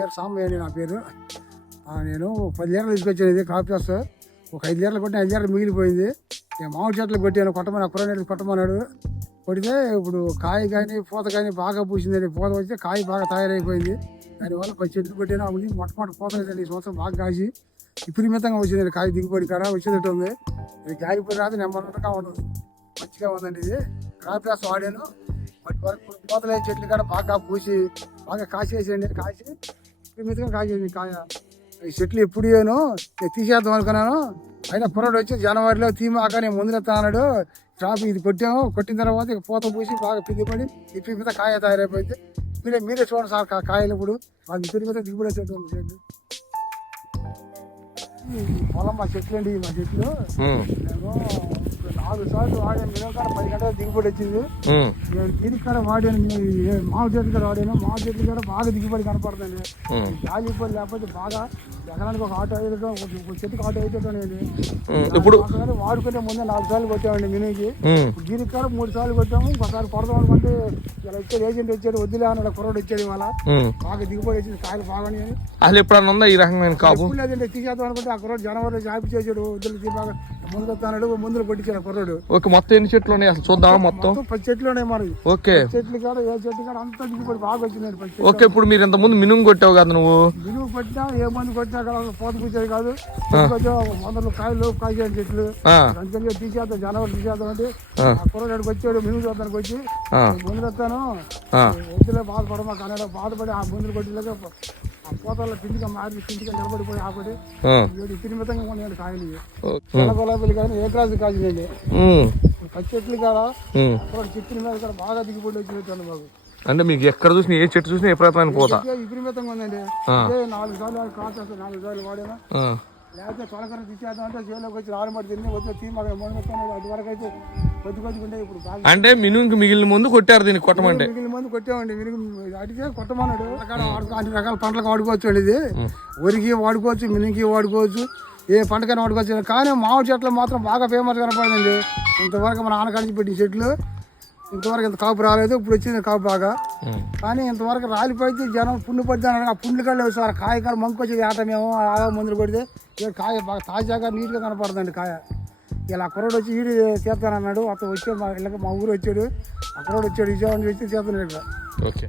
పేరు సాంబయ్య అని నా పేరు. నేను 10 లీటర్లు తీసుకొచ్చాను. ఇది కాఫీ వస్తా ఒక 5 లీటర్లు కొట్టిన 5 లీటర్లు మిగిలిపోయింది. నేను మామిడి చెట్లు కొట్టాను, కొట్టమని అప్పుడు కొట్టమన్నాడు. కొడితే ఇప్పుడు కాయ కానీ పూత కానీ బాగా పూసిందండి. పూత వచ్చి కాయ బాగా తయారైపోయింది. దానివల్ల 10 చెట్లు కొట్టాను. అప్పుడు మొట్టమొదటి పూత వేసాను. ఈ సంవత్సరం బాగా కాసి విపరీతంగా వచ్చిందండి. కాయ దిగుబడి కాడ వచ్చేటట్టు ఉంది. ఇది గాలిపోయి రాదు, నెమ్మదిగా ఉంటుంది, మంచిగా ఉందండి. ఇది క్రాప్ గ్రాస్ వాడాను. వాటి వరకు పూతలే చెట్లు కాడ బాగా పూసి బాగా కాసేసేయండి. కాసి విపరీతంగా కాసేది కాయ. ఈ చెట్లు ఎప్పుడు నేను తీసేద్దాం అనుకున్నాను. అయినా కుర్రాడు వచ్చి జనవరిలో తీమాక నేను ముందుకెత్తాడు. క్రాప్ ఇది కొట్టాము. కొట్టిన తర్వాత ఇక పూత పూసి బాగా పిండిపడి విపరీత కాయ తయారైపోయింది. మీరే చూడండి సార్ కాయలు ఇప్పుడు మాకు విపరీత దిగుబడి వచ్చేటువంటి చెట్లు. పొలం మా చెట్లు అండి. మా చెట్లు నేను 4 సార్లు వాడాను. నేను కాడ 10 గంటల దిగుబడి వచ్చింది. నేను దీనికి కాడ వాడాను. మామిడి చెట్లు కాడ వాడాను. మామిడి చెట్లు కాడ బాగా దిగుబడి కనపడుతుంది. గాలిపోయి లేకపోతే బాగా ఎకరానికి ఒక ఆటో వేయడం, ఒక చెట్టుకి ఆటో వేయటం. ఇప్పుడు వాడుకునే ముందే 4 సార్లు కొట్టామండి మినీకి. దీనికి కాడ 3 సార్లు కొట్టాము. ఒకసారి కొడదాం అనుకుంటే ఇలా వచ్చాడు, ఏజెంట్ వచ్చాడు, వద్దులే అన్నాడు. కుర్రాడు వచ్చాడు. ఇవాళ బాగా దిగుబడి వచ్చింది. కాయలు బాగానే అసలు ఎప్పుడన్నా ఉందా ఈ రకమైన కాపు? లేదంటే తీసేద్దాం అనుకుంటే ఆ కుర్రాడు జనవరిలో జాబి చేసాడు. వద్దులు బాగా ముందుకు వస్తాడు. ముందుకు కొట్టించాడు కుర్రాడు. ఓకే, మొత్తం ఎన్ని చెట్లు ఉన్నాయి అసలు చూద్దామా? మొత్తం 10 చెట్లు ఉన్నాయి మరి. ఓకే, చెట్లు కాడ ఏ చెట్లు కాడ అంతా దిగుబడి బాగా వచ్చిందండి. ఓకే. ఇప్పుడు మీరు ఇంత ముందు మినుము కొట్టావు కదా నువ్వు? మినుము కొట్టినా ఏ మంది కొట్టినా కదా పోత కూర్చేది కాదు. 100 కాయలు కాయని చెట్లు అందుకని తీసేద్దాం, జనవరి తీసేద్దాం అంటే ఆ కుర్రాడికి వచ్చాడు. మినుము చూద్దానికి వచ్చి ముందుకు వస్తాను, వద్దులే బాధపడమా కానీ బాధపడి ఆ ముందులు కొట్టిలేక ఆ పూతల్లో పిండిగా మారి పిండిగా నిలబడిపోయి ఆపడి విపరీతంగా ఉన్నాయండి కాయలు. తెల్ల గులాబీలు కానీ ఏ క్లాసు కాసిందండి. 10 చెట్లు కాదా చెట్ల మీద కూడా బాగా దిగుబడి వచ్చినట్టు మాకు. అంటే మీకు ఎక్కడ చూసినా ఏ చెట్టు చూసినా ఏ ప్రయత్నానికి పోతా విపరీతంగా ఉందండి. 4 సార్లు కాసేస్తాను, 4 సార్లు వాడేనా. లేకపోతే తొలకర తీసేద్దాం అంటే చేలోకి వచ్చి ఆరుమడి తిని వచ్చి తీసి మాకు అది వరకు అయితే కొద్ది ఉండే. ఇప్పుడు అంటే మినుముకి మిగిలిన ముందు కొట్టారు, దీనికి కొట్టమంటే మిగిలిన ముందు కొట్టామండి. మినుగు అడిగే కొట్టమన్నాడు. అన్ని రకాల పంటలకు వాడుకోవచ్చు అండి. ఇది వరికి వాడుకోవచ్చు, మినుగుకి వాడుకోవచ్చు, ఏ పంటకైనా వాడుకోవచ్చు. కానీ మామిడి చెట్లు మాత్రం బాగా ఫేమస్ కనపడిందండి. ఇంతవరకు మన నాన్నకాడికి పెట్టిన చెట్లు ఇంతవరకు ఇంత కాపు రాలేదు. ఇప్పుడు వచ్చింది కాపు బాగా. కానీ ఇంతవరకు రాలిపోతే జనం పుండు పడుతున్నాడు. ఆ పుండ్లు కళ్ళు సార్ కాయ కాడ మంకు వచ్చేది ఆట. మేము ఆగా మందులు కొడితే కాయ బాగా తాజాగా నీట్గా కనపడుతుంది కాయ. ఇలా కుర్రోడు వచ్చి ఈడు చేస్తానన్నాడు. అతను వచ్చాడు మా ఇళ్ళకి, మా ఊరు వచ్చాడు. ఆ కుర్రోడు వచ్చాడు, విజయవాడ వచ్చి చేస్తున్నాడు ఇక్కడ. ఓకే.